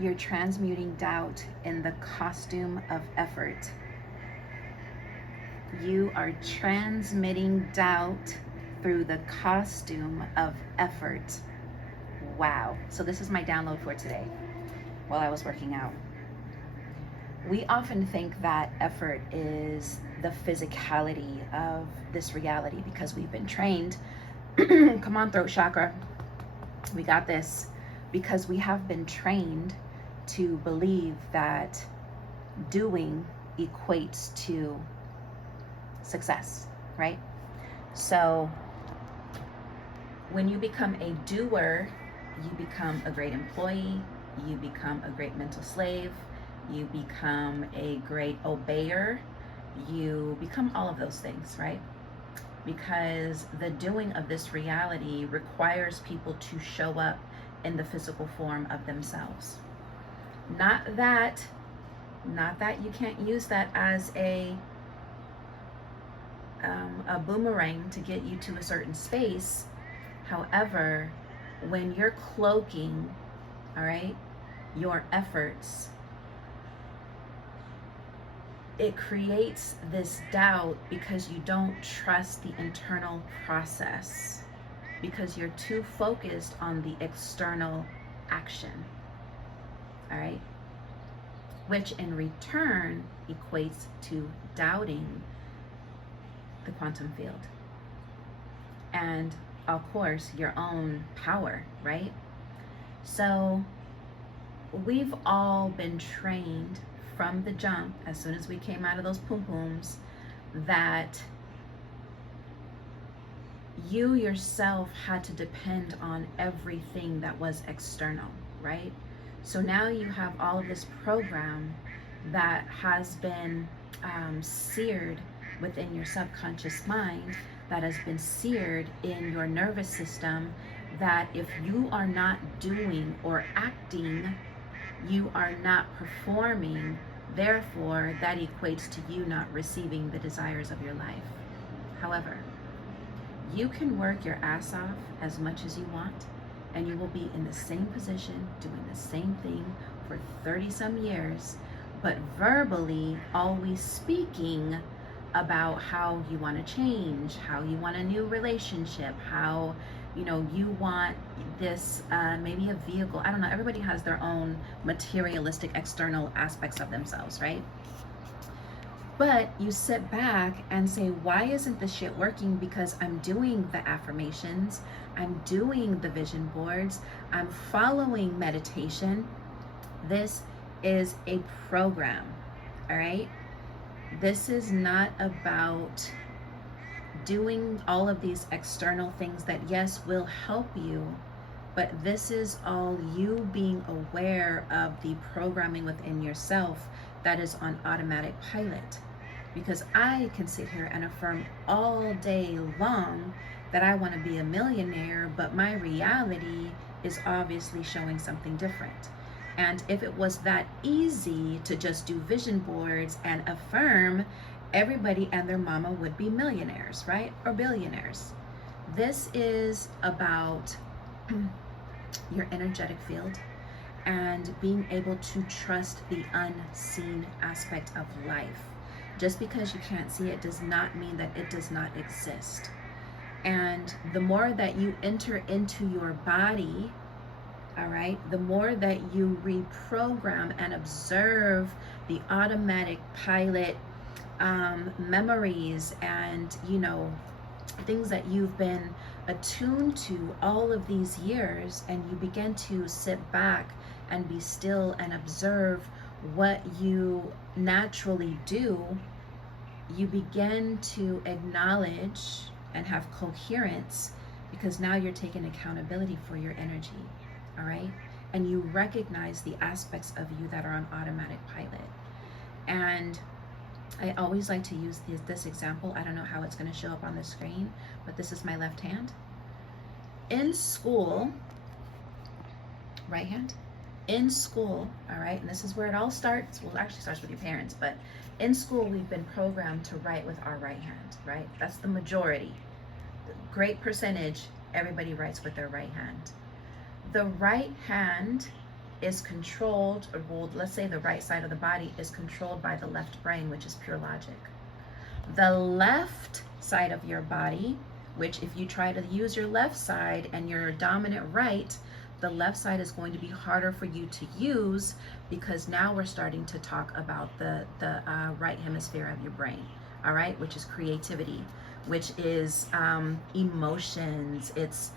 You're transmuting doubt in the costume of effort. You are transmitting doubt through the costume of effort. Wow. So this is my download for today while I was working out. We often think that effort is the physicality of this reality because we've been trained. Come on, throat chakra. We got this. Because we have been trained to believe that doing equates to success, right? So when you become a doer, you become a great employee, you become a great mental slave, you become a great obeyer, you become all of those things, right? Because the doing of this reality requires people to show up in the physical form of themselves. Not that you can't use that as a boomerang to get you to a certain space. However, when you're cloaking, all right, your efforts, it creates this doubt because you don't trust the internal process, because you're too focused on the external action, all right? Which in return equates to doubting the quantum field and, of course, your own power, right? So we've all been trained from the jump, as soon as we came out of those pum-pums, that you yourself had to depend on everything that was external, right? So now you have all of this program that has been seared within your subconscious mind, that has been seared in your nervous system, that if you are not doing or acting, you are not performing. Therefore, that equates to you not receiving the desires of your life. However, you can work your ass off as much as you want, and you will be in the same position, doing the same thing for 30 some years, but verbally always speaking about how you want to change, how you want a new relationship, how you want this, maybe a vehicle. I don't know. Everybody has their own materialistic external aspects of themselves, right? But you sit back and say, why isn't this shit working? Because I'm doing the affirmations, I'm doing the vision boards, I'm following meditation. This is a program, all right? This is not about doing all of these external things that, yes, will help you, but this is all you being aware of the programming within yourself that is on automatic pilot. Because I can sit here and affirm all day long that I want to be a millionaire, but my reality is obviously showing something different. And if it was that easy to just do vision boards and affirm, everybody and their mama would be millionaires, right? Or billionaires. This is about your energetic field and being able to trust the unseen aspect of life. Just because you can't see it does not mean that it does not exist. And the more that you enter into your body, all right, the more that you reprogram and observe the automatic pilot memories and things that you've been attuned to all of these years, and you begin to sit back and be still and observe what you naturally do, you begin to acknowledge and have coherence, because now you're taking accountability for your energy, all right? And you recognize the aspects of you that are on automatic pilot. And I always like to use this example. I don't know how it's going to show up on the screen, but this is my left hand. In school, right hand, in school, all right, and this is where it all starts. Well, it actually starts with your parents, but in school, we've been programmed to write with our right hand, right? That's the majority. The great percentage, everybody writes with their right hand. The right hand is controlled, or well, let's say the right side of the body is controlled by the left brain, which is pure logic. The left side of your body, which if you try to use your left side and your dominant right, the left side is going to be harder for you to use, because now we're starting to talk about the right hemisphere of your brain, all right, which is creativity, which is emotions, it's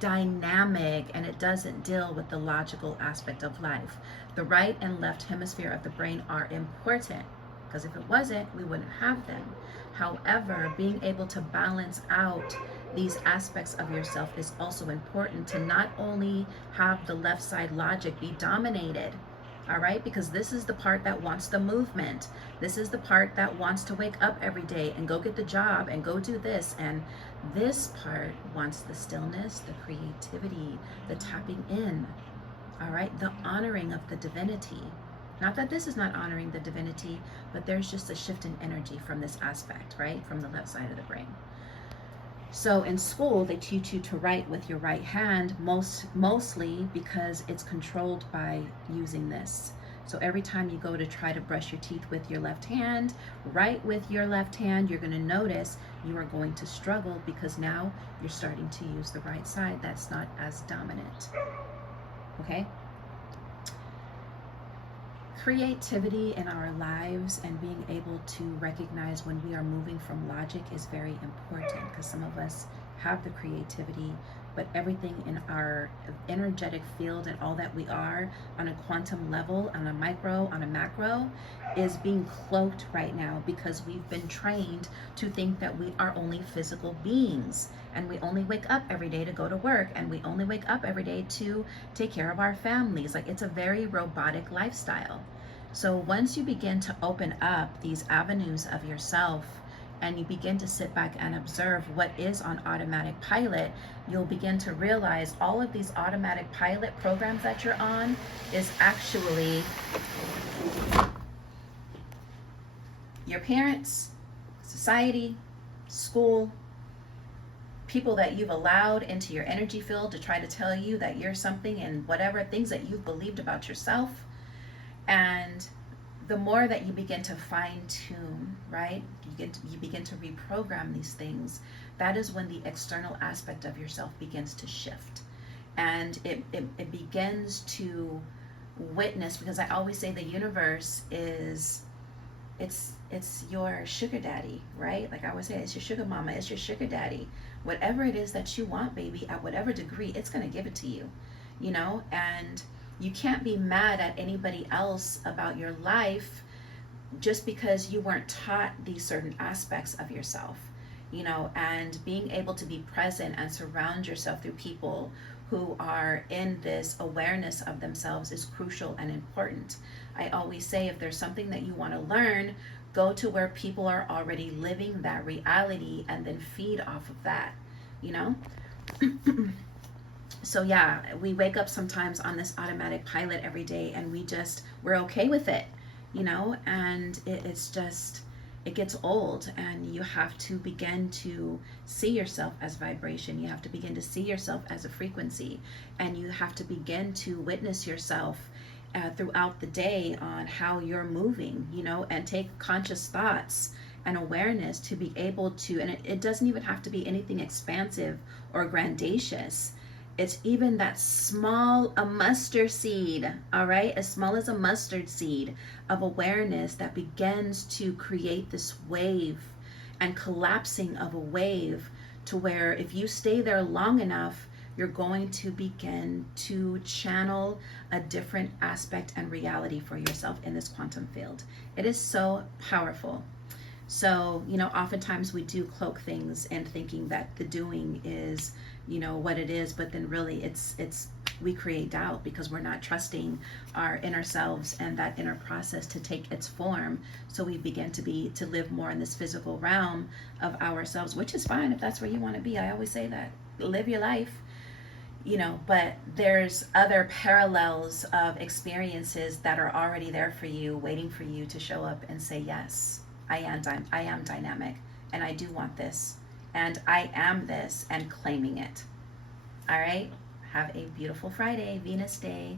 dynamic, and it doesn't deal with the logical aspect of life. The right and left hemisphere of the brain are important, because if it wasn't, we wouldn't have them. However, being able to balance out these aspects of yourself is also important, to not only have the left side logic be dominated, all right, because this is the part that wants the movement. This is the part that wants to wake up every day and go get the job and go do this. And this part wants the stillness, the creativity, the tapping in, all right, the honoring of the divinity. Not that this is not honoring the divinity, but there's just a shift in energy from this aspect, right, from the left side of the brain. So in school, they teach you to write with your right hand, mostly because it's controlled by using this. So every time you go to try to brush your teeth with your left hand, write with your left hand, you're going to notice you are going to struggle, because now you're starting to use the right side that's not as dominant. Okay? Creativity in our lives and being able to recognize when we are moving from logic is very important, because some of us have the creativity, but everything in our energetic field and all that we are on a quantum level, on a micro, on a macro, is being cloaked right now, because we've been trained to think that we are only physical beings, and we only wake up every day to go to work, and we only wake up every day to take care of our families. Like, it's a very robotic lifestyle. So once you begin to open up these avenues of yourself, and you begin to sit back and observe what is on automatic pilot, you'll begin to realize all of these automatic pilot programs that you're on is actually your parents, society, school, people that you've allowed into your energy field to try to tell you that you're something, and whatever things that you've believed about yourself. And the more that you begin to fine tune, right, you begin to reprogram these things, that is when the external aspect of yourself begins to shift. And it begins to witness, because I always say the universe is, it's your sugar daddy, right? Like I always say, it's your sugar mama, it's your sugar daddy. Whatever it is that you want, baby, at whatever degree, it's going to give it to you, you know? And you can't be mad at anybody else about your life just because you weren't taught these certain aspects of yourself, you know. And being able to be present and surround yourself through people who are in this awareness of themselves is crucial and important. I always say, if there's something that you want to learn, go to where people are already living that reality and then feed off of that, you know. So yeah, we wake up sometimes on this automatic pilot every day, and we're okay with it, you know. And it's just, it gets old, and you have to begin to see yourself as vibration. You have to begin to see yourself as a frequency, and you have to begin to witness yourself throughout the day on how you're moving, you know, and take conscious thoughts and awareness to be able to, and it doesn't even have to be anything expansive or grandiose. It's even that small, a mustard seed, all right? As small as a mustard seed of awareness that begins to create this wave and collapsing of a wave, to where if you stay there long enough, you're going to begin to channel a different aspect and reality for yourself in this quantum field. It is so powerful. So, you know, oftentimes we do cloak things and thinking that the doing is, you know, what it is, but then really it's we create doubt because we're not trusting our inner selves and that inner process to take its form. So we begin to live more in this physical realm of ourselves, which is fine if that's where you want to be. I always say that, live your life, you know, but there's other parallels of experiences that are already there for you, waiting for you to show up and say, yes, I am dynamic, and I do want this, and I am this, and claiming it. All right? Have a beautiful Friday, Venus Day.